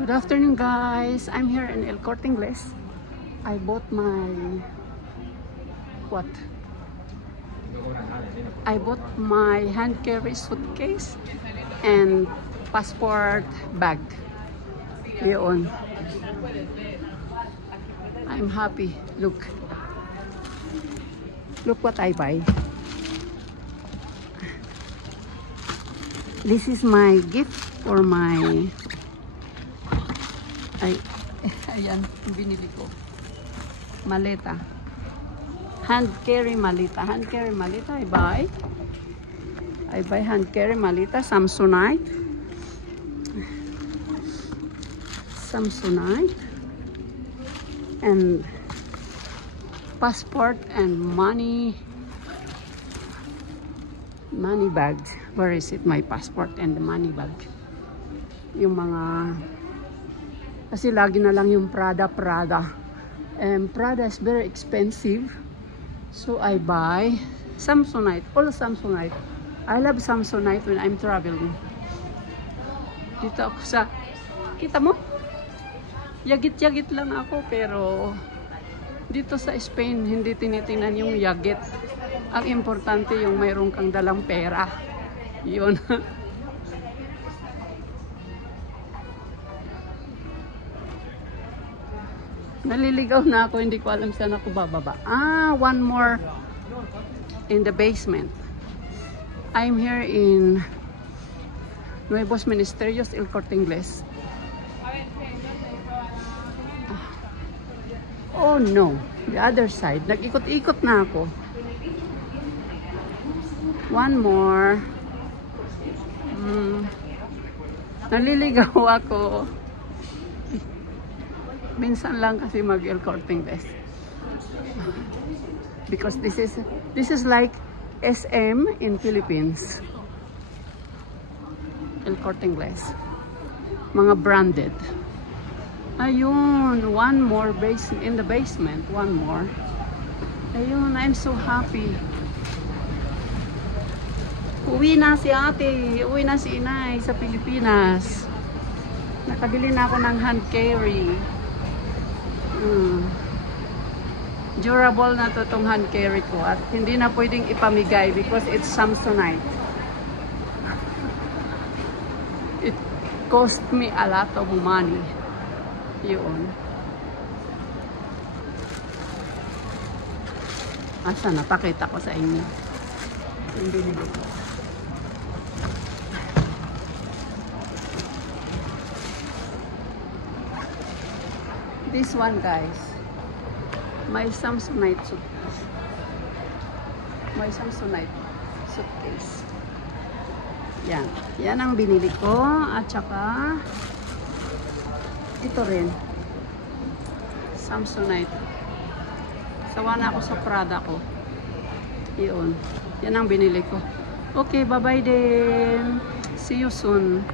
Good afternoon, guys. I'm here in El Corte Inglés. I bought my I bought my hand carry suitcase and passport bag. Yun. I'm happy. Look what I buy. This is my gift for my ayan, binili ko. Maleta. Hand carry maleta. Hand carry maleta, I buy hand carry maleta, Samsonite. And passport and money bag. Where is it? My passport and the money bag. Yung mga, kasi lagi na lang yung Prada. And Prada is very expensive. So I buy Samsonite. All Samsonite. I love Samsonite when I'm traveling. Dito ako sa, kita mo? Yagit-yagit lang ako, pero dito sa Spain, hindi tinitingnan yung yagit. Ang importante yung mayroon kang dalang pera. Yun. Naliligaw na ako, hindi ko alam saan ako bababa. One more in the basement. I'm here in Nuevos Ministerios, El Corte Inglés. Oh no, the other side. Nag-ikot-ikot na ako. One more. Naliligaw ako. Minsan lang kasi mag El Corte Inglés. Because this is like SM in Philippines. El Corte Inglés. Mga branded. Ayun, one more in the basement. One more. Ayun, I'm so happy. Uwi na si ate. Uwi na si inay sa Pilipinas. Nakabili na ako ng hand carry. Durable na to tong hand carry ko at hindi na pwedeng ipamigay because it's Samsonite. It cost me a lot of money. Yun. Asa na? Pakita ko sa inyo. Yung binili ko. This one, guys. My Samsonite suitcase. Yan. Yan ang binili ko. At saka ito rin. Samsonite. Sawa na ako sa Prada ko. Yun. Yan ang binili ko. Okay, bye-bye din. See you soon.